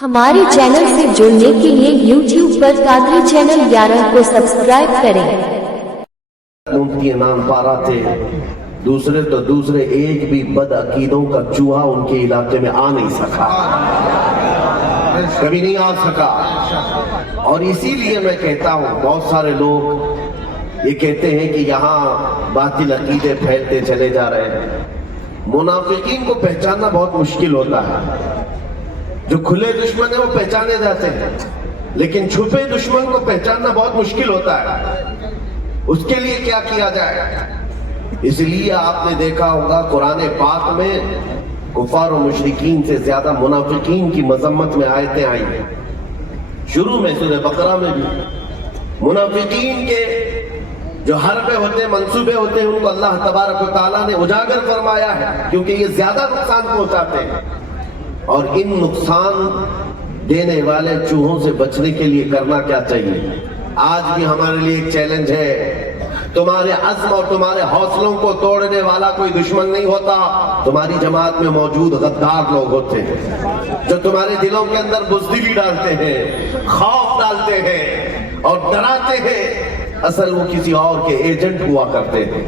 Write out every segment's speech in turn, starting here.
ہمارے چینل سے جڑنے کے لیے YouTube پر قادری چینل 11 کو سبسکرائب کریں۔ مفتی نام پارا تھے، دوسرے ایک بھی بد عقیدوں کا چوہا ان کے علاقے میں آ نہیں سکا، کبھی نہیں آ سکا۔ اور اسی لیے میں کہتا ہوں، بہت سارے لوگ یہ کہتے ہیں کہ یہاں باطل عقیدے پھیلتے چلے جا رہے ہیں۔ منافقین کو پہچاننا بہت مشکل ہوتا ہے۔ جو کھلے دشمن ہیں وہ پہچانے جاتے ہیں، لیکن چھپے دشمن کو پہچاننا بہت مشکل ہوتا ہے۔ اس کے لیے کیا کیا جائے؟ اس لیے آپ نے دیکھا ہوگا قرآن پاک میں کفار و مشرکین سے زیادہ منافقین کی مذمت میں آیتیں آئی ہیں۔ شروع میں سورہ بقرہ میں بھی منافقین کے جو حربے ہوتے ہیں، منصوبے ہوتے ہیں، ان کو اللہ تبارک و تعالیٰ نے اجاگر فرمایا ہے، کیونکہ یہ زیادہ نقصان پہنچاتے ہیں۔ اور ان نقصان دینے والے چوہوں سے بچنے کے لیے کرنا کیا چاہیے؟ آج بھی ہمارے لیے ایک چیلنج ہے۔ تمہارے عزم اور تمہارے حوصلوں کو توڑنے والا کوئی دشمن نہیں ہوتا، تمہاری جماعت میں موجود غدار لوگ ہوتے ہیں، جو تمہارے دلوں کے اندر بزدلی ڈالتے ہیں، خوف ڈالتے ہیں اور ڈراتے ہیں۔ اصل وہ کسی اور کے ایجنٹ ہوا کرتے ہیں۔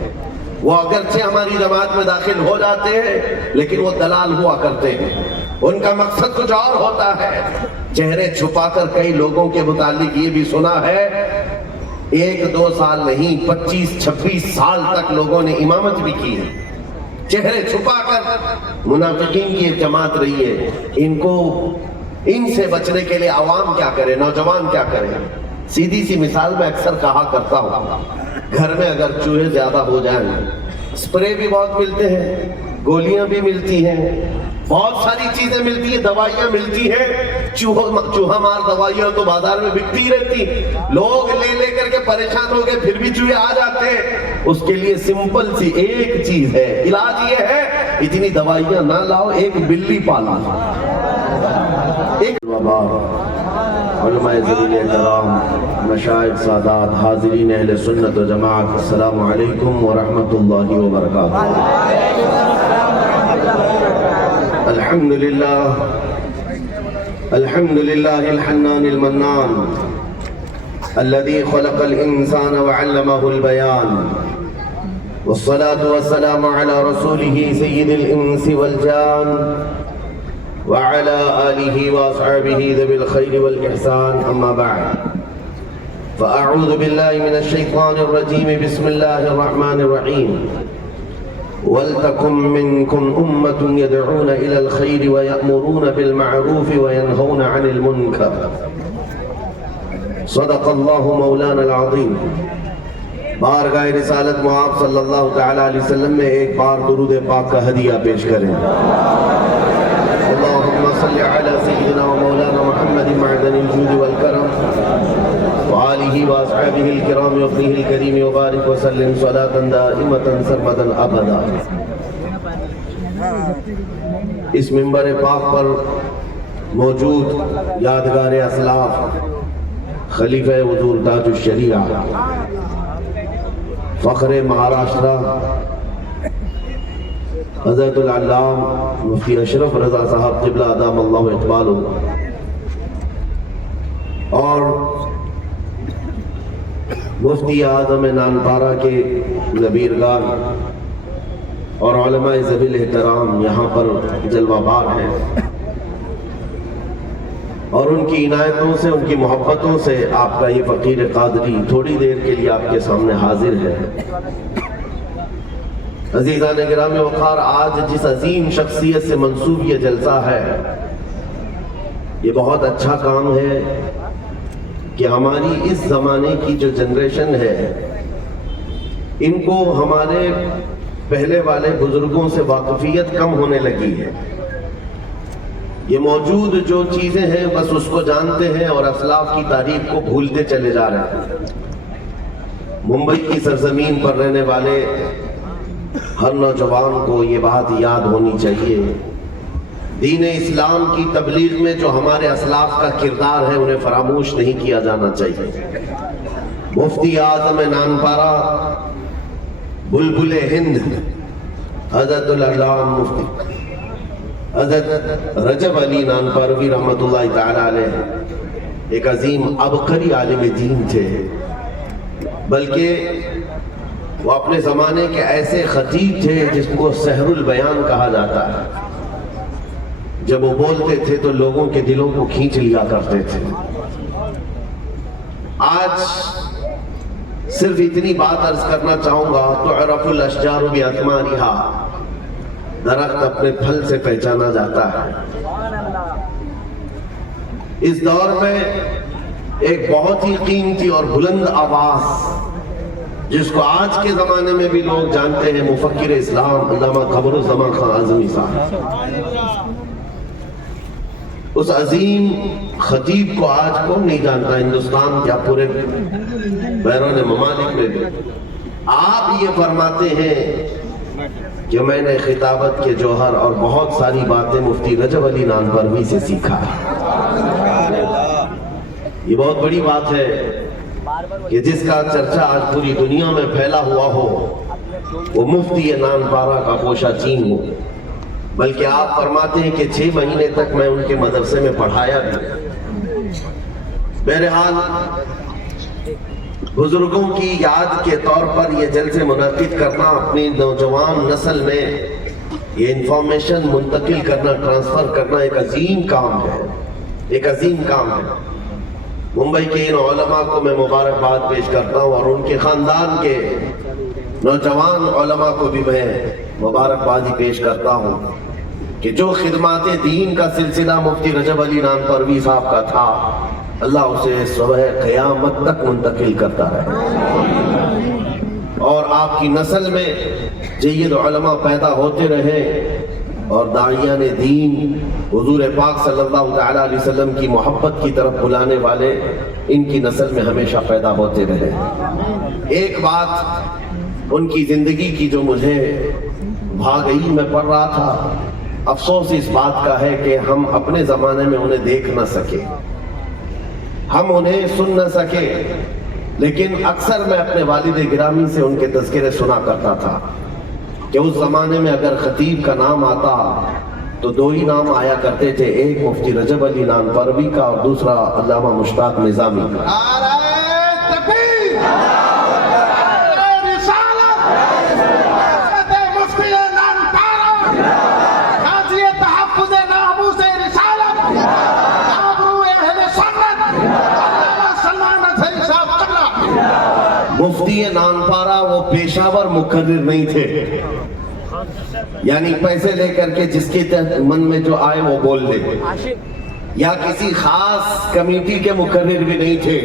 وہ اگرچہ ہماری جماعت میں داخل ہو جاتے ہیں، لیکن وہ دلال ہوا کرتے ہیں۔ ان کا مقصد کچھ اور ہوتا ہے۔ چہرے چھپا کر کئی لوگوں کے متعلق یہ بھی سنا ہے، 1-2 سال نہیں 25-26 سال تک لوگوں نے امامت بھی کی ہے، چہرے چھپا کر۔ منافقین کی ایک جماعت رہی ہے۔ ان سے بچنے کے لیے عوام کیا کرے، نوجوان کیا کرے؟ سیدھی سی مثال میں اکثر کہا کرتا ہوں، گھر میں اگر چوہے زیادہ ہو جائیں، اسپرے بھی بہت ملتے ہیں، گولیاں بھی ملتی ہیں، بہت ساری چیزیں ملتی ہیں، دوائیاں ملتی ہیں۔ چوہا مار دوائیاں تو بازار میں بکتی رہتی، لوگ لے کر کے پریشان ہو گئے، پھر بھی چوہے آ جاتے ہیں۔ اس کے لیے سمپل سی ایک چیز ہے، علاج یہ ہے، اتنی دوائیاں نہ لاؤ، ایک بلی پالا۔ علماء ذوی احترام، مشائخ سادات، حاضرین اہل سنت و جماعت، السلام علیکم ورحمۃ اللہ وبرکاتہ۔ الحمد للہ الحنان المنان الذي خلق الانسان وعلمه البيان، والصلاة والسلام على رسوله سيد الانس والجان، وعلى آله وأصحابه ذوي الخير والإحسان، أما بعد فأعوذ بالله من الشيطان الرجيم، بسم الله الرحمن الرحيم، وَلْتَكُمْ مِنْكُمْ أُمَّةٌ يَدْعُونَ إِلَى الْخَيْرِ وَيَأْمُرُونَ بِالْمَعْرُوفِ وَيَنْهَوْنَ عَنِ الْمُنْكَرِ۔ صدق اللہ مولانا العظیم۔ بارگاہ رسالت محمد صلی اللہ تعالیٰ علیہ وسلم میں ایک بار درود پاک کا ہدیہ پیش کریں۔ اللہم صلی علی سیدنا و مولانا محمد معدن الجود والکرم وآلہ واصحابہ الکرام وابنہ الکریم وبارک وسلم صلاة دائمة سرمدا ابدا۔ اس منبر پاک پر موجود یادگار اسلاف، خلیفہ حضور تاج الشریعہ، فخر مہاراشٹرا حضرت العلام مفتی اشرف رضا صاحب قبلہ ادام اللہ اقبالہ، اور مفتی اعظم نانپارہ کے نبیرگان اور علماء ذوی الاحترام یہاں پر جلوہ بار ہیں، اور ان کی عنایتوں سے، ان کی محبتوں سے آپ کا یہ فقیر قادری تھوڑی دیر کے لیے آپ کے سامنے حاضر ہے۔ عزیزان گرامی وقار، آج جس عظیم شخصیت سے منسوب یہ جلسہ ہے، یہ بہت اچھا کام ہے کہ ہماری اس زمانے کی جو جنریشن ہے، ان کو ہمارے پہلے والے بزرگوں سے واقفیت کم ہونے لگی ہے۔ یہ موجود جو چیزیں ہیں بس اس کو جانتے ہیں اور اسلاف کی تاریخ کو بھولتے چلے جا رہے ہیں۔ ممبئی کی سرزمین پر رہنے والے ہر نوجوان کو یہ بات یاد ہونی چاہیے، دین اسلام کی تبلیغ میں جو ہمارے اسلاف کا کردار ہے انہیں فراموش نہیں کیا جانا چاہیے۔ مفتی اعظم نانپارہ، بلبل ہند، حضرت العلام مفتی حضرت رجب علی نانپاروی رحمۃ اللہ تعالی علیہ ایک عظیم عبقری عالم دین تھے، بلکہ وہ اپنے زمانے کے ایسے خطیب تھے جس کو سحر البیان کہا جاتا ہے۔ جب وہ بولتے تھے تو لوگوں کے دلوں کو کھینچ لیا کرتے تھے۔ آج صرف اتنی بات عرض کرنا چاہوں گا، تعرف الاشجار بأثمارها، درخت اپنے پھل سے پہچانا جاتا ہے۔ اس دور میں ایک بہت ہی قیمتی اور بلند آواز جس کو آج کے زمانے میں بھی لوگ جانتے ہیں، مفکر اسلام علامہ قمر الزمان خان اعظمی صاحب، اس عظیم خطیب کو آج کون نہیں جانتا ہندوستان یا پورے بیرون ممالک میں بھی۔ آپ یہ فرماتے ہیں کہ میں نے خطابت کے جوہر اور بہت ساری باتیں مفتی رجب علی نانپاروی سے سیکھا ہے۔ یہ بہت بڑی بات ہے کہ جس کا چرچا آج پوری دنیا میں پھیلا ہوا ہو وہ مفتی نانپارہ کا خوشہ چین ہو، بلکہ آپ فرماتے ہیں کہ 6 مہینے تک میں ان کے مدرسے میں پڑھایا بھی۔ بہرحال بزرگوں کی یاد کے طور پر یہ جلسے منعقد کرنا، اپنی نوجوان نسل میں یہ انفارمیشن منتقل کرنا، ٹرانسفر کرنا ایک عظیم کام ہے، ایک عظیم کام ہے۔ ممبئی کے ان علماء کو میں مبارکباد پیش کرتا ہوں اور ان کے خاندان کے نوجوان علماء کو بھی میں مبارکبادی پیش کرتا ہوں کہ جو خدمات دین کا سلسلہ مفتی رجب علی نانپاروی صاحب کا تھا، اللہ اسے صبح قیامت تک منتقل کرتا رہے اور آپ کی نسل میں جید علماء پیدا ہوتے رہے اور داعیان دین حضور پاک صلی اللہ تعالیٰ علیہ وسلم کی محبت کی طرف بلانے والے ان کی نسل میں ہمیشہ پیدا ہوتے رہے۔ ایک بات ان کی زندگی کی جو مجھے بھا گئی، میں پڑھ رہا تھا، افسوس اس بات کا ہے کہ ہم اپنے زمانے میں انہیں دیکھ نہ سکے، ہم انہیں سن نہ سکے، لیکن اکثر میں اپنے والد گرامی سے ان کے تذکرے سنا کرتا تھا کہ اس زمانے میں اگر خطیب کا نام آتا تو 2 ہی نام آیا کرتے تھے، ایک مفتی رجب علی نانپاروی کا اور دوسرا علامہ مشتاق نظامی کا۔ مفتی نانپارہ وہ پیشاور مقرر نہیں تھے، یعنی پیسے لے کر کے جس کے من میں جو آئے وہ بول دے، یا کسی خاص کمیٹی کے مقرر بھی نہیں تھے،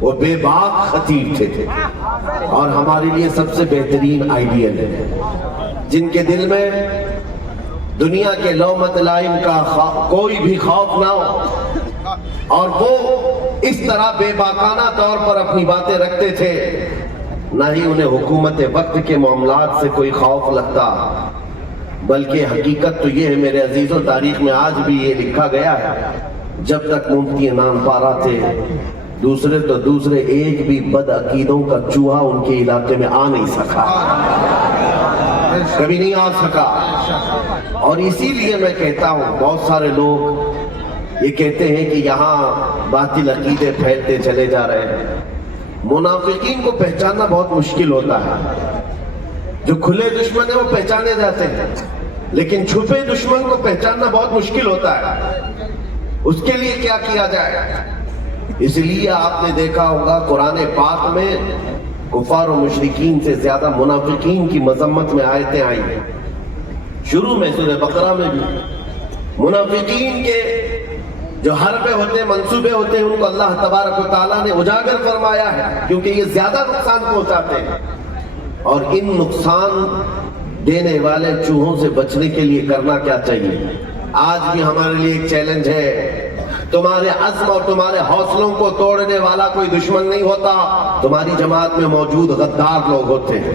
وہ بے باک خطیب تھے اور ہمارے لیے سب سے بہترین آئیڈیل ہے، جن کے دل میں دنیا کے لومت لائم کا کوئی بھی خوف نہ ہو اور وہ اس طرح بے باکانہ طور پر اپنی باتیں رکھتے تھے، نہ ہی انہیں حکومت وقت کے معاملات سے کوئی خوف لگتا، بلکہ حقیقت تو یہ ہے میرے عزیزوں، تاریخ میں آج بھی یہ لکھا گیا ہے، جب تک مفتی نانپارہ تھے دوسرے تو دوسرے ایک بھی بد عقیدوں کا چوہا ان کے علاقے میں آ نہیں سکا، کبھی نہیں آ سکا۔ اور اسی لیے میں کہتا ہوں، بہت سارے لوگ یہ کہتے ہیں کہ یہاں باطل عقیدے پھیلتے چلے جا رہے ہیں۔ منافقین کو پہچاننا بہت مشکل ہوتا ہے، جو کھلے دشمن ہیں وہ پہچانے جاتے ہیں، لیکن چھپے دشمن کو پہچاننا بہت مشکل ہوتا ہے۔ اس کے لیے کیا کیا جائے؟ اس لیے آپ نے دیکھا ہوگا قرآن پاک میں کفار و مشرکین سے زیادہ منافقین کی مذمت میں آیتیں آئی ہیں۔ شروع میں سورہ بقرہ میں بھی منافقین کے جو حربے ہوتے ہیں، منصوبے ہوتے ہیں، ان کو اللہ تبارک و تعالیٰ نے اجاگر فرمایا ہے، کیونکہ یہ زیادہ نقصان پہنچاتے ہیں، اور ان نقصان دینے والے چوہوں سے بچنے کے لیے کرنا کیا چاہیے؟ آج بھی ہمارے لیے ایک چیلنج ہے، تمہارے عزم اور تمہارے حوصلوں کو توڑنے والا کوئی دشمن نہیں ہوتا، تمہاری جماعت میں موجود غدار لوگ ہوتے ہیں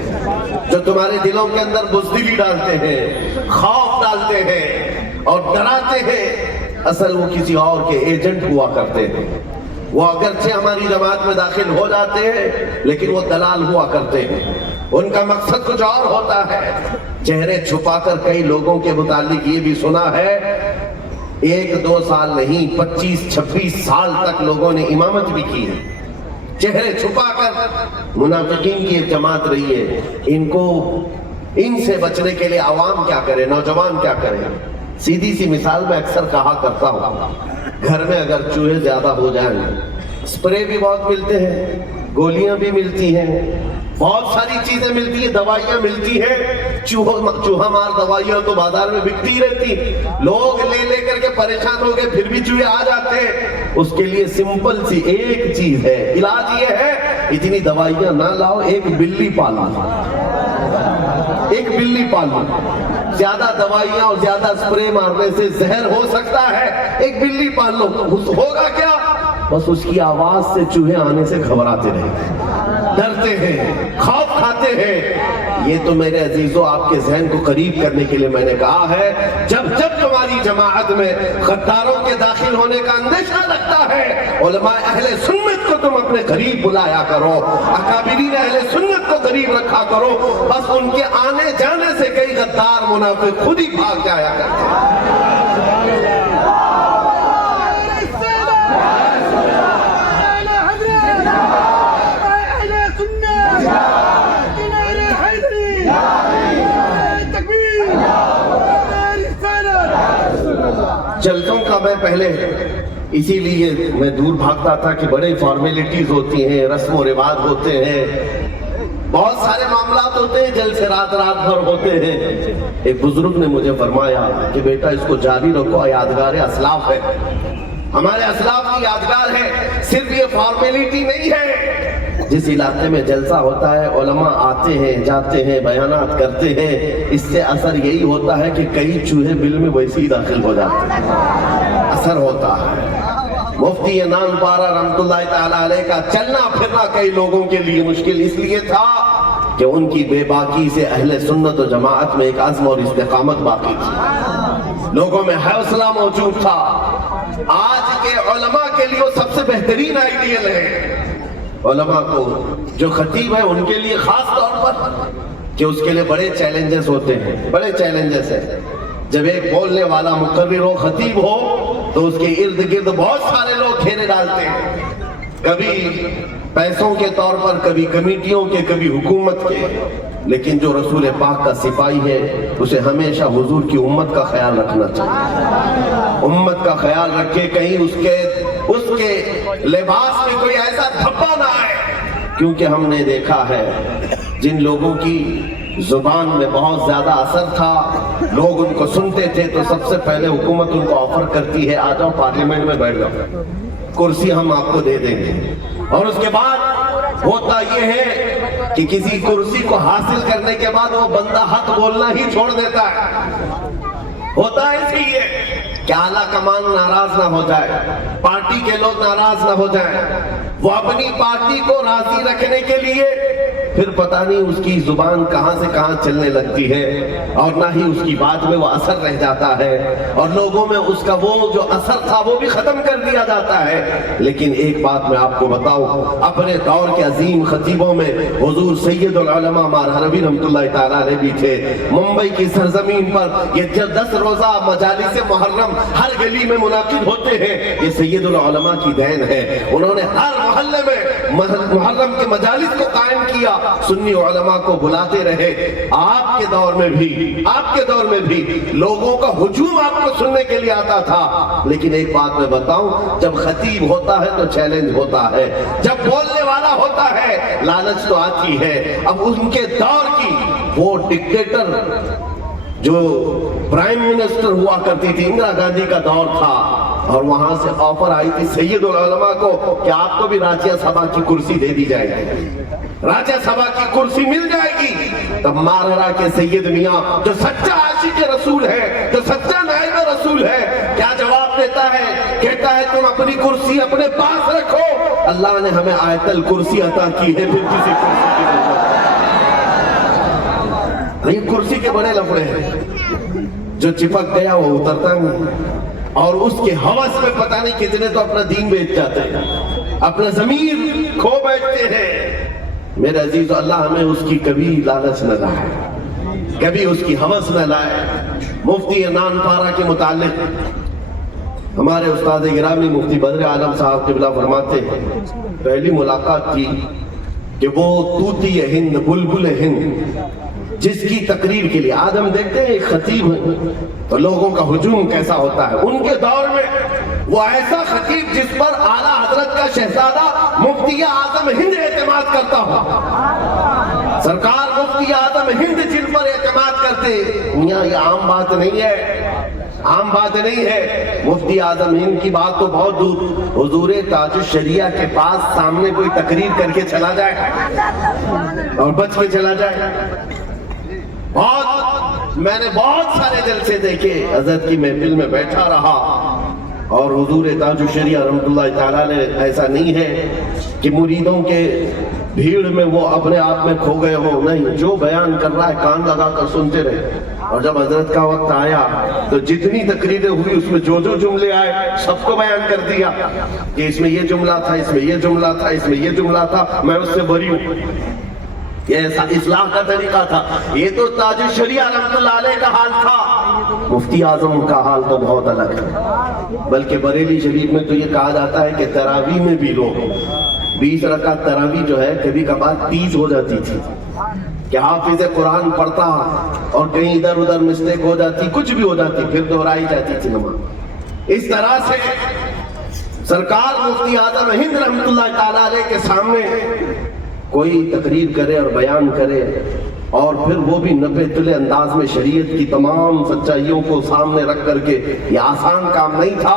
جو تمہارے دلوں کے اندر بزدلی ڈالتے ہیں، خوف ڈالتے ہیں اور ڈراتے ہیں۔ اصل وہ کسی اور کے ایجنٹ ہوا کرتے ہیں، وہ اگرچہ ہماری جماعت میں داخل ہو جاتے ہیں لیکن وہ دلال ہوا کرتے ہیں، ان کا مقصد کچھ اور ہوتا ہے۔ چہرے چھپا کر کئی لوگوں کے متعلق یہ بھی سنا ہے 1-2 سال نہیں 25-26 سال تک لوگوں نے امامت بھی کی ہے، چہرے چھپا کر۔ منافقین کی ایک جماعت رہی ہے، ان سے بچنے کے لیے عوام کیا کرے، نوجوان کیا کرے؟ سیدھی سی مثال میں اکثر کہا کرتا ہوں، گھر میں اگر چوہے زیادہ ہو جائیں، اسپرے بھی بہت ملتے ہیں، گولیاں بھی ملتی ہیں، بہت ساری چیزیں ملتی ہیں، دوائیاں ملتی ہیں، چوہا مار دوائیاں تو بازار میں بکتی ہی رہتی، لوگ لے کر کے پریشان ہو گئے، پھر بھی چوہے آ جاتے ہیں۔ اس کے لیے سمپل سی ایک چیز ہے، علاج یہ ہے اتنی دوائیاں نہ لاؤ، ایک بلی پالو، ایک بلی پالو۔ زیادہ دوائیاں اور زیادہ اسپرے مارنے سے زہر ہو سکتا ہے، ایک بلی پال لو، ہوگا کیا؟ بس اس کی آواز سے چوہے آنے سے گھبراتے رہتے، ڈرتے ہیں، خوف کھاتے ہیں۔ یہ تو میرے عزیزوں آپ کے ذہن کو قریب کرنے کے لیے میں نے کہا ہے، جب تمہاری جماعت میں غداروں کے داخل ہونے کا اندیشہ لگتا ہے، علماء اہل سنت کو تم اپنے قریب بلایا کرو، اکابرین اہل سنت کو قریب رکھا کرو، بس ان کے آنے جانے سے کئی غدار منافق خود ہی بھاگ جایا کرتے ہیں۔ جلسوں کا میں پہلے اسی لیے میں دور بھاگتا تھا کہ بڑے فارمیلٹیز ہوتی ہیں، رسم و رواج ہوتے ہیں، بہت سارے معاملات ہوتے ہیں، جلسے رات بھر ہوتے ہیں۔ ایک بزرگ نے مجھے فرمایا کہ بیٹا اس کو جاری رکھو، یادگار اسلاف ہے، ہمارے اسلاف کی یادگار ہے، صرف یہ فارمیلٹی نہیں ہے۔ جس علاقے میں جلسہ ہوتا ہے، علماء آتے ہیں جاتے ہیں، بیانات کرتے ہیں، اس سے اثر یہی ہوتا ہے کہ کئی چوہے بل میں ویسے ہی داخل ہو جاتے ہیں، اثر ہوتا ہے۔ مفتی نان پارا رحمت اللہ تعالیٰ علیہ کا چلنا پھرنا کئی لوگوں کے لیے مشکل اس لیے تھا کہ ان کی بے باکی سے اہل سنت و جماعت میں ایک عزم اور استقامت باقی تھی، لوگوں میں حوصلہ موجود تھا۔ آج کے علماء کے لیے وہ سب سے بہترین آئیڈیل ہے، علماء کو جو خطیب ہے ان کے لیے خاص طور پر، کہ اس کے لیے بڑے چیلنجز ہوتے ہیں، بڑے چیلنجز ہیں۔ جب ایک بولنے والا مقرر ہو، خطیب ہو، تو اس کے ارد گرد بہت سارے لوگ گھیرے ڈالتے ہیں، کبھی پیسوں کے طور پر، کبھی کمیٹیوں کے، کبھی حکومت کے، لیکن جو رسول پاک کا سپاہی ہے اسے ہمیشہ حضور کی امت کا خیال رکھنا چاہیے، امت کا خیال رکھے، کہیں اس کے لباس میں کوئی ایسا دھبا نہ آئے، کیونکہ ہم نے دیکھا ہے جن لوگوں کی زبان میں بہت زیادہ اثر تھا، لوگ ان کو سنتے تھے، تو سب سے پہلے حکومت ان کو آفر کرتی ہے آ جاؤ پارلیمنٹ میں بیٹھ جاؤ، کرسی ہم آپ کو دے دیں گے، اور اس کے بعد ہوتا یہ ہے کہ کسی کرسی کو حاصل کرنے کے بعد وہ بندہ حق بولنا ہی چھوڑ دیتا ہے۔ ہوتا ہے اسی لیے کہ اعلیٰ کمان ناراض نہ ہو جائے، پارٹی کے لوگ ناراض نہ ہو جائیں، وہ اپنی پارٹی کو راضی رکھنے کے لیے پھر پتہ نہیں اس کی زبان کہاں سے کہاں چلنے لگتی ہے، اور نہ ہی اس کی بات میں وہ اثر رہ جاتا ہے، اور لوگوں میں اس کا وہ جو اثر تھا وہ بھی ختم کر دیا جاتا ہے۔ لیکن ایک بات میں آپ کو بتاؤں، اپنے دور کے عظیم خطیبوں میں حضور سید العلماء مارحنوی رحمت اللہ تعالیٰ علیہ بھی تھے۔ ممبئی کی سرزمین پر یہ 10 روزہ مجالس محرم ہر گلی میں منعقد ہوتے ہیں، یہ سید العلماء کی دین ہے۔ انہوں نے ہر محلے میں محرم کے مجالس کو قائم کیا، سنی علماء کو بلاتے رہے۔ آپ کے دور میں بھی لوگوں کا ہجوم آپ کو سننے کے لیے آتا تھا، لیکن ایک بات میں بتاؤں، جب خطیب ہوتا ہے تو چیلنج ہوتا ہے، جب بولنے والا ہوتا ہے لالچ تو آتی ہے۔ اب ان کے دور کی وہ ڈکٹیٹر جو پرائم منسٹر ہوا کرتی تھی، اندرا گاندھی کا دور تھا، اور وہاں سے آفر آئی تھی سید العلماء کو کہ آپ کو بھی راجیہ سبھا کی کرسی دے دی جائے گی، راجیہ سبھا کی کرسی مل جائے گی۔ تب مارہرا کے سید میاں جو سچا عاشق رسول ہے، جو سچا نائب رسول ہے، کیا جواب دیتا ہے؟ کہتا ہے تم اپنی کرسی اپنے پاس رکھو، اللہ نے ہمیں آیت الکرسی عطا کی ہے، پھر کسی کرسی کی ضرورت نہیں۔ کرسی کے بڑے لفڑے ہیں، جو چپک گیا وہ اترتا نہیں، اور اس کے ہوس میں پتہ نہیں کتنے تو اپنا دین بیچ جاتے ہیں، اپنا ضمیر کھو بیٹھتے ہیں۔ میرے عزیز، اللہ ہمیں اس کی کبھی لالچ نہ لائے، کبھی اس کی ہوس نہ لائے. مفتی نان پارا کے متعلق ہمارے استاد گرامی مفتی بدر عالم صاحب قبلہ فرماتے ہیں پہلی ملاقات کی کہ وہ طوطی ہند بلبل ہند جس کی تقریر کے لیے آج ہم دیکھتے ہیں ایک خطیب ہے تو لوگوں کا ہجوم کیسا ہوتا ہے. ان کے دور میں وہ ایسا خطیب جس پر اعلیٰ حضرت کا شہزادہ مفتی اعظم ہند اعتماد کرتا ہو. سرکار مفتی اعظم ہند جن پر اعتماد کرتے میاں یہ عام بات نہیں ہے, عام بات نہیں ہے. مفتی اعظم ہند کی بات تو بہت دور, حضور تاج الشریعہ کے پاس سامنے کوئی تقریر کر کے چلا جائے اور بچ کے چلا جائے. میں نے بہت سارے جلسے دیکھے, حضرت کی محفل میں بیٹھا رہا اور حضور تاج الشریعہ رحمۃ اللہ تعالیٰ نے ایسا نہیں ہے کہ مریدوں کے بھیڑ میں وہ اپنے آپ میں کھو گئے ہوں, نہیں, جو بیان کر رہا ہے کان لگا کر سنتے رہے. اور جب حضرت کا وقت آیا تو جتنی تقریریں ہوئی اس میں جو جملے آئے سب کو بیان کر دیا کہ اس میں یہ جملہ تھا, اس میں یہ جملہ تھا, اس میں یہ جملہ تھا, میں اس سے بری ہوں. یہ اصلاح کا طریقہ تھا. یہ تو تاج الشریعہ رحمۃ اللہ علیہ کا حال تھا. مفتی اعظم کا حال تو بہت الگ ہے. بلکہ بریلی شریف میں تو یہ کہا جاتا ہے کہ تراویح میں بھی لوگ 20 رکعت تراویح جو ہے کبھی کبھار 30 ہو جاتی تھی کہ حافظ قرآن پڑھتا اور کہیں ادھر ادھر مسٹیک ہو جاتی, کچھ بھی ہو جاتی, پھر دہرائی جاتی تھی نماز. اس طرح سے سرکار مفتی اعظم ہند رحمۃ اللہ تعالیٰ علیہ کے سامنے کوئی تقریر کرے اور بیان کرے اور پھر وہ بھی نپے تلے انداز میں شریعت کی تمام سچائیوں کو سامنے رکھ کر کے, یہ آسان کام نہیں تھا.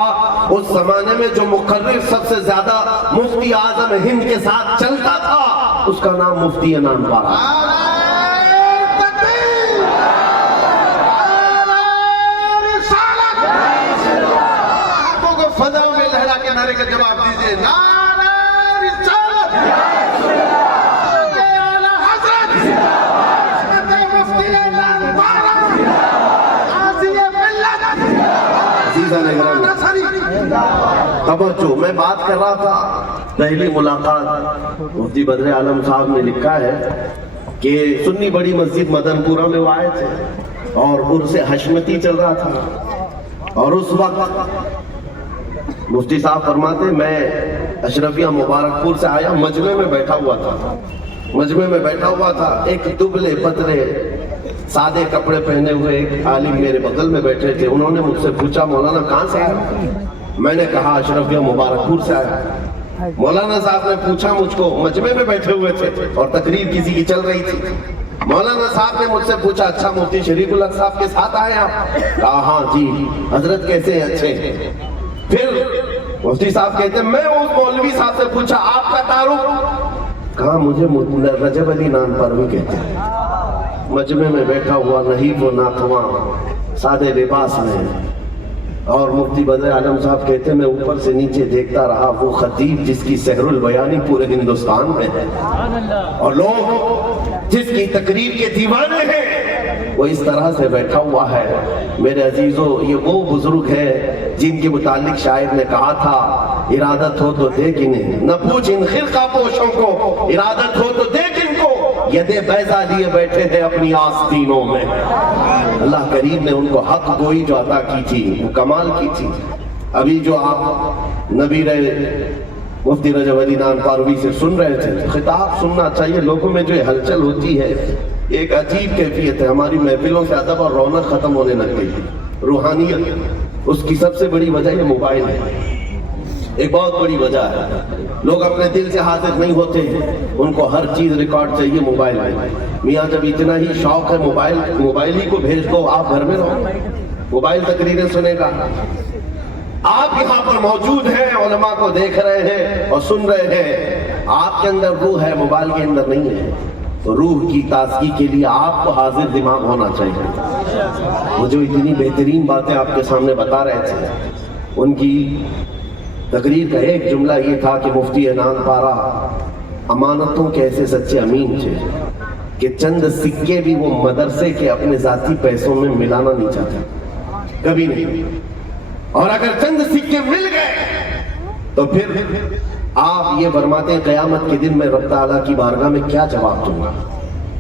اس زمانے میں جو مقرر سب سے زیادہ مفتی اعظم ہند کے ساتھ چلتا تھا اس کا نام مفتی نان پارا. فضا میں لہرا کے نعرے کا جواب دیجیے, نعرہ رسالت, حضرت مفتی نان پارا, غازی ملت. توجہ, میں بات کر رہا تھا پہلی ملاقات. مفتی بدر عالم صاحب نے لکھا ہے کہ سنی بڑی مسجد مدن پورہ میں وہ آئے تھے اور عرس حشمتی چل رہا تھا اور اس وقت مفتی صاحب فرماتے میں اشرفیہ مبارک پور سے آیا, مجمع میں بیٹھا ہوا تھا. ایک دبلے پتلے سادے کپڑے پہنے ہوئے ایک عالم میرے بغل میں بیٹھے تھے. انہوں نے مجھ سے پوچھا مولانا کہاں سے آیا؟ میں نے کہا اشرفیہ مبارک پور سے آیا. مولانا صاحب نے پوچھا مجھ کو, مجمع میں بیٹھے ہوئے تھے اور تقریر کسی کی چل رہی تھی. مولانا صاحب نے مجھ سے پوچھا اچھا مفتی شریف الحق صاحب کے ساتھ آئے آپ؟ کہا ہاں جی. حضرت کیسے ہیں؟ اچھے ہیں. پھر مفتی صاحب کہتے ہیں میں اس مولوی صاحب سے پوچھا آپ کا تعارف؟ کہا مجھے رجب علی نان پروی کہتے ہیں. مجمع میں بیٹھا ہوا نحیف و ناتواں سادے لباس میں, اور مفتی بدر عالم صاحب کہتے ہیں میں اوپر سے نیچے دیکھتا رہا وہ خطیب جس کی سحر البیانی پورے ہندوستان میں ہے اور لوگ جس کی تقریر کے دیوانے ہیں وہ اس طرح سے بیٹھا ہوا ہے. میرے عزیزو, یہ وہ بزرگ ہے جن کے متعلق شاعر نے کہا تھا ارادت ہو تو دیکھ انہیں, نہ پوچھ ان خرقہ پوشوں کو, ارادت ہو تو دیکھ ان کو, یدے بیضا لیے بیٹھے ہیں اپنی آستینوں میں. اللہ کریم نے ان کو حق گوئی جو عطا کی تھی وہ کمال کی تھی. ابھی جو آپ نبی مفتی رجب علی نان پاروی سے سن رہے تھے, خطاب سننا چاہیے. لوگوں میں جو ہلچل ہوتی ہے ایک عجیب کیفیت ہے. ہماری محفلوں سے ادب اور رونق ختم ہونے لگ گئی. روحانیت, اس کی سب سے بڑی وجہ یہ موبائل ہے. ایک بہت بڑی وجہ ہے. لوگ اپنے دل سے حاضر نہیں ہوتے ہیں, ان کو ہر چیز ریکارڈ چاہیے موبائل میں. میاں جب اتنا ہی شوق ہے موبائل ہی کو بھیج دو, آپ گھر میں رہو, موبائل تقریریں سنے گا. آپ یہاں پر موجود ہیں, علماء کو دیکھ رہے ہیں اور سن رہے ہیں. آپ کے اندر روح ہے, موبائل کے اندر نہیں ہے. تو روح کی تازگی کے لیے آپ کو حاضر دماغ ہونا چاہیے. وہ جو اتنی بہترین باتیں آپ کے سامنے بتا رہے تھے, ان کی تقریر کا ایک جملہ یہ تھا کہ مفتی نان پارا امانتوں کے ایسے سچے امین تھے کہ چند سکے بھی وہ مدرسے کے اپنے ذاتی پیسوں میں ملانا نہیں چاہتے, کبھی نہیں. اور اگر چند سکے مل گئے تو پھر آپ یہ فرماتے ہیں قیامت کے دن میں رب تعالیٰ کی بارگاہ میں کیا جواب دوں گا.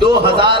2000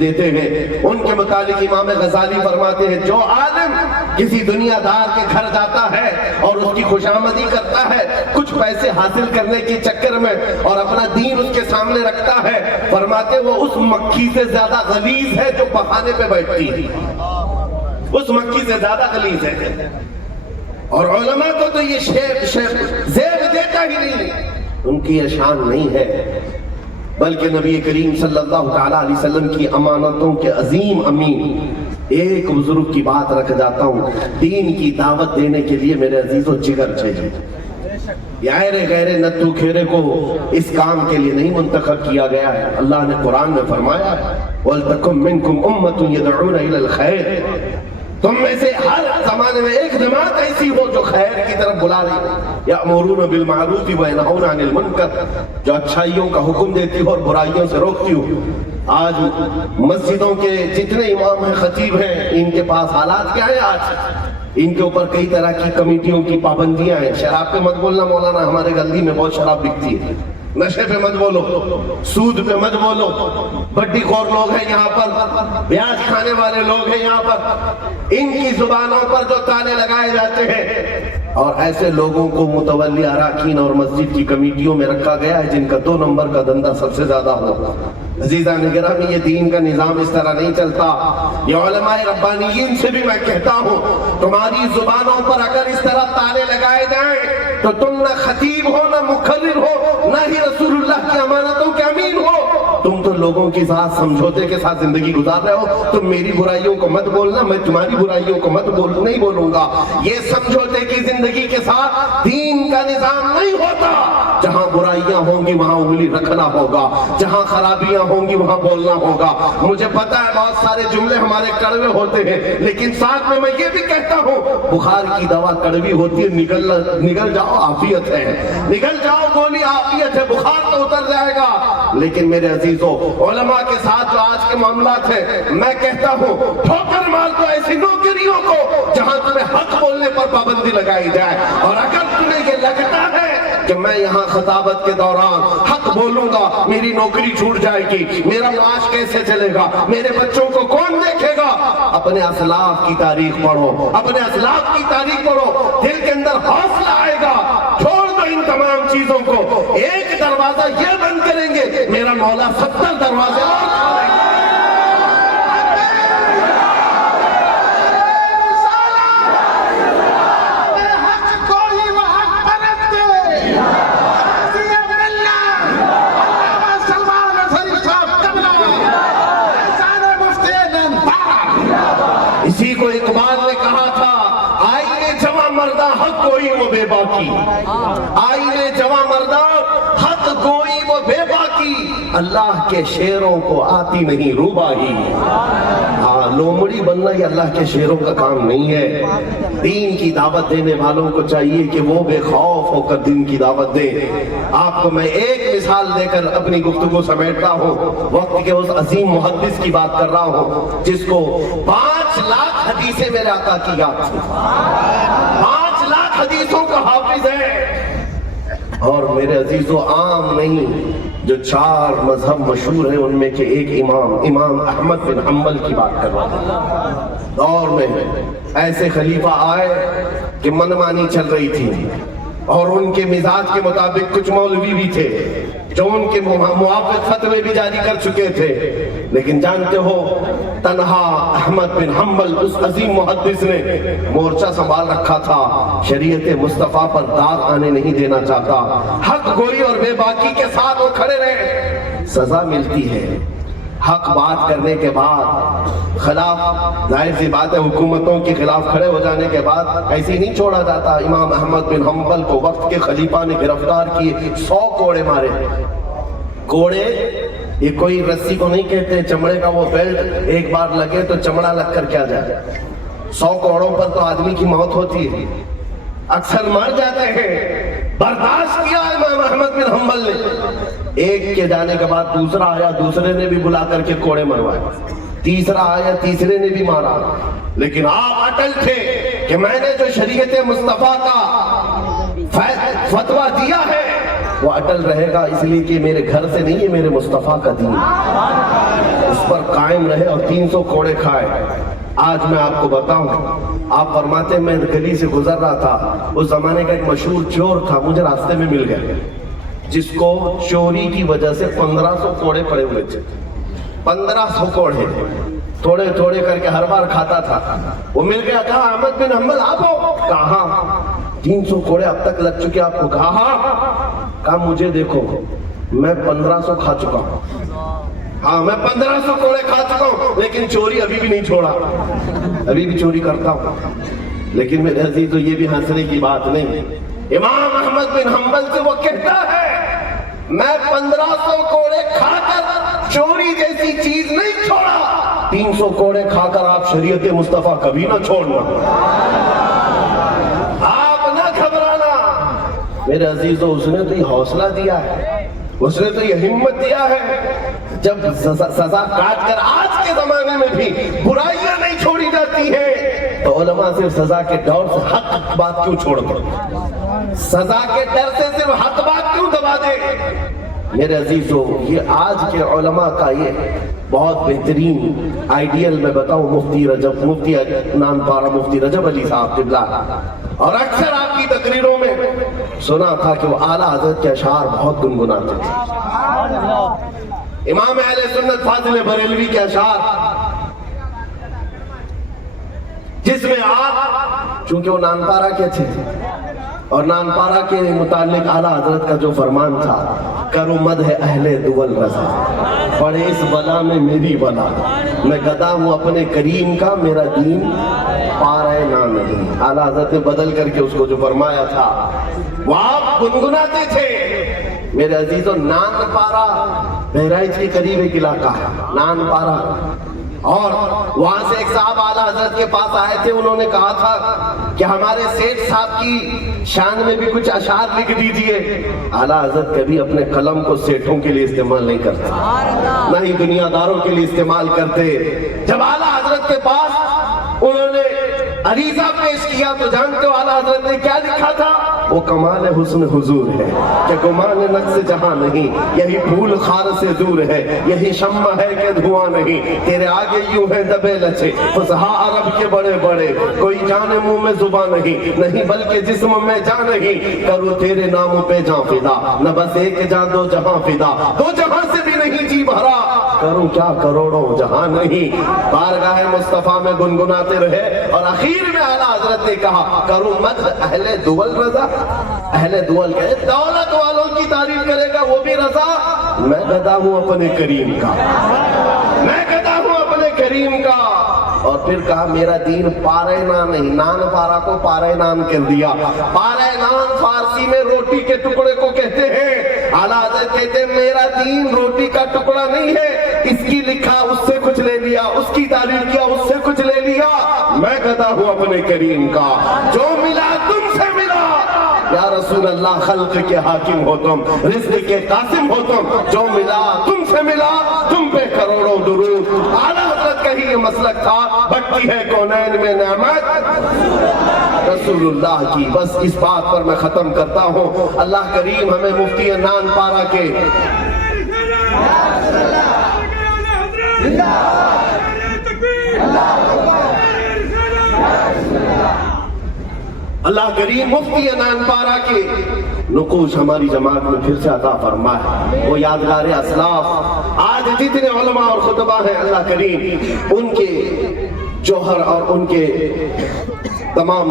دیتے ہیں، ان کے متعلق امام غزالی فرماتے ہیں جو عالم کسی دنیا دار کے گھر جاتا ہے اور اس کی خوشامدی کرتا ہے کچھ پیسے حاصل کرنے کے چکر میں اور اپنا دین اس کے سامنے رکھتا ہے، فرماتے وہ اس مکھی سے زیادہ غلیظ ہے جو بہانے پہ بیٹھتی ہے، اس مکھی سے زیادہ غلیظ ہے۔ اور علماء کو تو یہ زیب دیتا ہی نہیں، ان کی یہ شان نہیں ہے، بلکہ نبی کریم صلی اللہ تعالیٰ علیہ وسلم کی امانتوں کے عظیم امین۔ ایک بزرگ کی بات رکھ جاتا ہوں، دین کی دعوت دینے کے لیے میرے عزیزوں جگر چاہیے۔ غیر نتو کھیرے کو اس کام کے لیے نہیں منتخب کیا گیا ہے۔ اللہ نے قرآن میں فرمایا وَلْتَكُمْ مِنْكُمْ أُمَّةٌ يَدْعُونَ إِلَى الْخَيْرِ، تم میں سے ہر زمانے میں ایک جماعت ایسی ہو جو خیر کی طرف بلا رہی ہو، یأمرون بالمعروف وینہون عن المنکر، جو اچھائیوں کا حکم دیتی ہو اور برائیوں سے روکتی ہو۔ آج مسجدوں کے جتنے امام ہیں، خطیب ہیں، ان کے پاس حالات کیا ہیں؟ آج ان کے اوپر کئی طرح کی کمیٹیوں کی پابندیاں ہیں۔ شراب پہ مت بولنا مولانا، ہمارے گلی میں بہت شراب بکتی ہے، نشے پہ مت بولو، سود پہ مت بولو، بڈی خور لوگ ہیں یہاں پر، بیاج کھانے والے لوگ ہیں یہاں پر، ان کی زبانوں پر جو تالے لگائے جاتے ہیں، اور ایسے لوگوں کو متولی اراکین اور مسجد کی کمیٹیوں میں رکھا گیا ہے جن کا 2 نمبر کا دندہ سب سے زیادہ ہو۔ عزیزان گرامی، یہ دین کا نظام اس طرح نہیں چلتا۔ یہ علماء ربانیین سے بھی میں کہتا ہوں، تمہاری زبانوں پر اگر اس طرح تالے لگائے جائیں تو تم نہ خطیب ہو، نہ مقرر ہو، نہ ہی رسول اللہ کی امانتوں کے امین ہو۔ تم تو لوگوں کے ساتھ سمجھوتے کے ساتھ زندگی گزار رہے ہو۔ تم میری برائیوں کو مت بولنا، میں تمہاری برائیوں کو نہیں بولوں گا۔ یہ سمجھوتے کی زندگی کے ساتھ دین کا نظام نہیں ہوتا۔ جہاں برائیاں ہوں گی وہاں انگلی رکھنا ہوگا، جہاں خرابیاں ہوں گی وہاں بولنا ہوگا۔ مجھے پتا ہے بہت سارے جملے ہمارے کڑوے ہوتے ہیں، لیکن ساتھ میں یہ بھی کہتا ہوں بخار کی دوا کڑوی ہوتی ہے، نگل جاؤ عافیت ہے، نگل جاؤ گولی عافیت ہے، بخار تو اتر جائے گا۔ لیکن میرے عزیزوں، علماء کے ساتھ جو آج کے معاملات ہیں، میں کہتا ہوں ٹھوکر مار دو ایسی نوکریوں کو جہاں تمہیں حق بولنے پر پابندی لگائی جائے۔ اور اگر تمہیں یہ لگتا ہے کہ میں یہاں خطابت کے دوران حق بولوں گا میری نوکری چھوٹ جائے گی، میرا معاش کیسے چلے گا، میرے بچوں کو کون دیکھے گا، اپنے اسلاف کی تاریخ پڑھو، اپنے اسلاف کی تاریخ پڑھو، دل کے اندر حوصلہ آئے گا۔ چھوڑ دو ان تمام چیزوں کو، ایک دروازہ یہ بند کریں گے، میرا مولا 70 دروازے اور کھولیں گے۔ اسی کو اقبال نے کہا تھا، آئینے جواں مردہ حق گوئی وہ بے باکی، آئینے جواں مردہ حق گوئی وہ بے باکی، اللہ کے شیروں کو آتی نہیں روباہی۔ لومڑی بننا یہ اللہ کے شیروں کا کام نہیں ہے۔ دین کی دعوت دینے والوں کو چاہیے کہ وہ بے خوف ہو کر دین کی دعوت دیں۔ آپ کو میں ایک مثال دے کر اپنی گفتگو سمیٹتا ہوں، وقت کے اس عظیم محدث کی بات کر رہا ہوں جس کو 5 لاکھ حدیثیں میرے آقا کی یاد تھی، 5 لاکھ حدیثوں کا حافظ ہے۔ اور میرے عزیزو عام نہیں، جو 4 مذہب مشہور ہیں ان میں کے ایک امام احمد بن حنبل کی بات کر رہا ہوں۔ دور میں ایسے خلیفہ آئے کہ منمانی چل رہی تھی، اور ان کے مزاج کے مطابق کچھ مولوی بھی تھے جو ان کے موافق فتوے بھی جاری کر چکے تھے، لیکن جانتے ہو تنہا احمد بن حنبل اس عظیم محدث نے مورچہ سنبھال رکھا تھا، شریعت مصطفیٰ پر داغ آنے نہیں دینا چاہتا، حق گوئی اور بے باکی کے ساتھ وہ کھڑے رہے۔ سزا ملتی ہے حق بات کرنے کے بعد، خلاف ظاہر سی بات ہے حکومتوں کے خلاف کھڑے ہو جانے کے بعد ایسے ہی نہیں چھوڑا جاتا۔ امام احمد بن حنبل کو وقت کے خلیفہ نے گرفتار کیے، 100 کوڑے مارے۔ کوڑے یہ کوئی رسی کو نہیں کہتے، چمڑے کا وہ بیلٹ ایک بار لگے تو چمڑا لگ کر کیا جائے، 100 کوڑوں پر تو آدمی کی موت ہوتی ہے، اکثر مر جاتے ہیں۔ برداشت کیا امام احمد بن حنبل نے، ایک کے جانے کے بعد دوسرا آیا، دوسرے نے بھی بلا کر کے کوڑے مروائے، تیسرا آیا، تیسرے نے بھی مارا، لیکن آپ اٹل تھے کہ میں نے جو شریعت مصطفیٰ کا فتویٰ دیا ہے وہ اٹل رہے گا، اس لیے کہ میرے گھر سے نہیں ہے، میرے مصطفیٰ کا دین اس پر قائم رہے اور 300 کوڑے کھائے۔ آج میں آپ کو بتاؤں، آپ فرماتے ہیں میں گلی سے گزر رہا تھا، اس زمانے کا ایک مشہور چور تھا، مجھے راستے میں مل گیا، جس کو چوری کی وجہ سے 1500 کوڑے پڑے ہوئے تھے۔ 1500 کوڑے تھوڑے تھوڑے کر کے ہر بار کھاتا تھا۔ وہ مل گیا، کہا احمد بن حنبل آپ ہو؟ کہا 300 کوڑے اب تک لگ چکے آپ کو؟ کہا مجھے دیکھو میں 1500 کھا چکا ہوں، ہاں میں 1500 کوڑے کھا چکا ہوں، لیکن چوری ابھی بھی نہیں چھوڑا، ابھی بھی چوری کرتا ہوں۔ لیکن میرے عزیز تو یہ بھی ہنسنے کی بات نہیں، امام احمد بن حنبل سے وہ کہتا ہے میں 1500 کوڑے کھا کر چوری جیسی چیز نہیں چھوڑا، 300 کوڑے کھا کر آپ شریعت مصطفیٰ کبھی نہ چھوڑنا، آپ نہ گھبرانا۔ میرے عزیزو اس نے تو یہ حوصلہ دیا ہے، اس نے تو یہ ہمت دیا ہے، جب سزا کاٹ کر آج کے زمانے میں بھی برائیاں نہیں چھوڑی جاتی ہیں تو علماء صرف سزا کے ڈر سے حق بات کیوں چھوڑ دیں، سزا کے ڈر سے صرف حق بات کیوں دبا دے؟ میرے عزیزو یہ آج کے علماء کا یہ بہت بہترین آئیڈیل میں بتاؤں، مفتی نان پارا مفتی رجب علی صاحب قبلہ، اور اکثر آپ کی تقریروں میں سنا تھا کہ وہ اعلیٰ حضرت کے اشعار بہت گنگناتے تھے۔ امام اہل سنت فاضل بریلوی کے اشعار، جس میں آپ چونکہ وہ نانپارہ کے تھے اور نانپارہ کے متعلق اعلیٰ حضرت کا جو فرمان تھا، کرو مدح اہل دول رضا، پڑے اس بلا میں میری بلا، میں گدا ہوں اپنے کریم کا، میرا دین پارہ نہ نہیں۔ اعلیٰ حضرت نے بدل کر کے اس کو جو فرمایا تھا وہ آپ گنگناتے تھے۔ میرے عزیزو نانپارہ بہرائچ کے قریب ایک علاقہ ہے نانپارہ، اور وہاں سے ایک صاحب اعلیٰ حضرت کے پاس آئے تھے، انہوں نے کہا تھا کہ ہمارے سیٹھ صاحب کی شان میں بھی کچھ اشعار لکھ دیجئے۔ اعلیٰ حضرت کبھی اپنے قلم کو سیٹھوں کے لیے استعمال نہیں کرتے، نہ ہی دنیا داروں کے لیے استعمال کرتے۔ جب اعلیٰ حضرت کے پاس انہوں نے عریضہ پیش کیا تو جانتے ہو اعلیٰ حضرت نے کیا لکھا تھا؟ وہ کمال حسن حضور ہے کہ گمان نقص جہاں نہیں، یہی پھول خار سے دور ہے، یہی شمع ہے کہ دھواں نہیں، تیرے آگے یوں ہے دبے لچے فصحا عرب کے بڑے بڑے، کوئی جانے منہ میں زبان نہیں بلکہ جسم میں جان نہیں، کروں تیرے نام پہ جان فدا، نہ بس ایک جان دو جہاں فدا، دو جہاں سے بھی نہیں جی بھرا، کروں کیا کروڑوں جہاں نہیں۔ بارگاہ مصطفیٰ میں گنگناتے رہے اور اخیر میں اعلیٰ حضرت نے کہا کروں مدح اہل دول رضا، اہل دول کہے دولت والوں کی تعریف کرے گا وہ بھی رضا، میں گدا ہوں اپنے کریم کا، میں گدا ہوں اپنے کریم کا۔ اور پھر کہا میرا دین پارے نان نہیں، نان پارا کو پارے نان کر دیا۔ پارے نان فارسی میں روٹی کے ٹکڑے کو کہتے ہیں، اعلیٰ حضرت کہتے ہیں میرا دین روٹی کا ٹکڑا نہیں ہے، اس کی لکھا اس سے کچھ لے لیا، اس کی تعریف کیا اس سے کچھ لے لیا، میں گدا ہوں اپنے کریم کا، جو ملا تم سے ملا یا رسول اللہ، خلق کے حاکم ہو تم، رزق کے قاسم ہو تم، جو ملا تم سے ملا، تم پہ کروڑوں درود۔ اعلیٰ حضرت کا ہی یہ مسلک تھا، بٹتی ہے کونین میں نعمت رسول اللہ کی۔ بس اس بات پر میں ختم کرتا ہوں، اللہ کریم ہمیں مفتی نان پارا کے اللہ کریم مفتی نان پارا کے نقوش ہماری جماعت میں پھر سے عطا فرمائے، وہ یادگار اسلاف۔ آج جتنے علماء اور خطبہ ہیں اللہ کریم ان کے جوہر اور ان کے تمام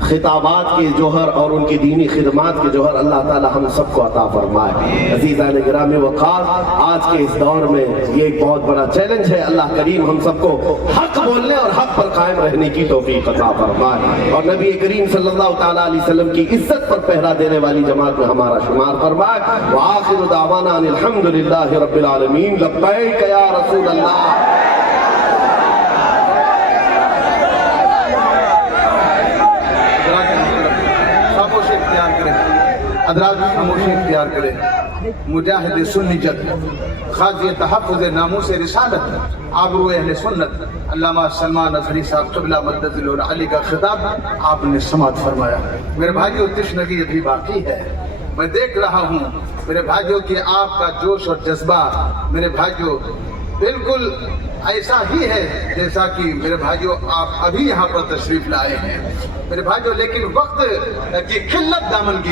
خطابات کے جوہر اور ان کی دینی خدمات کے جوہر اللہ تعالی ہم سب کو عطا فرمائے۔ عزیزان گرامی وقار، آج کے اس دور میں یہ ایک بہت بڑا چیلنج ہے، اللہ کریم ہم سب کو حق بولنے اور حق پر قائم رہنے کی توفیق عطا فرمائے، اور نبی کریم صلی اللہ تعالیٰ علیہ وسلم کی عزت پر پہرا دینے والی جماعت میں ہمارا شمار فرمائے۔ وآخر دعوانا ان الحمدللہ رب العالمین، لبیک یا رسول اللہ۔ حضرات خاموشی اختیار کریں۔ مجاہد سنی جد، خاضی تحفظ ناموس رسالت، آبرو اہل سنت، علامہ سلمان اظہری صاحب قبلہ مدد علی کا خطاب آپ نے سماعت فرمایا۔ میرے بھائیو تشنگی ابھی باقی ہے، میں دیکھ رہا ہوں میرے بھائیوں کہ آپ کا جوش اور جذبہ میرے بھائیوں بالکل ایسا ہی ہے جیسا کہ میرے بھائیوں آپ ابھی یہاں پر تشریف لائے ہیں میرے بھائیوں، لیکن وقت کی قلت دامن کی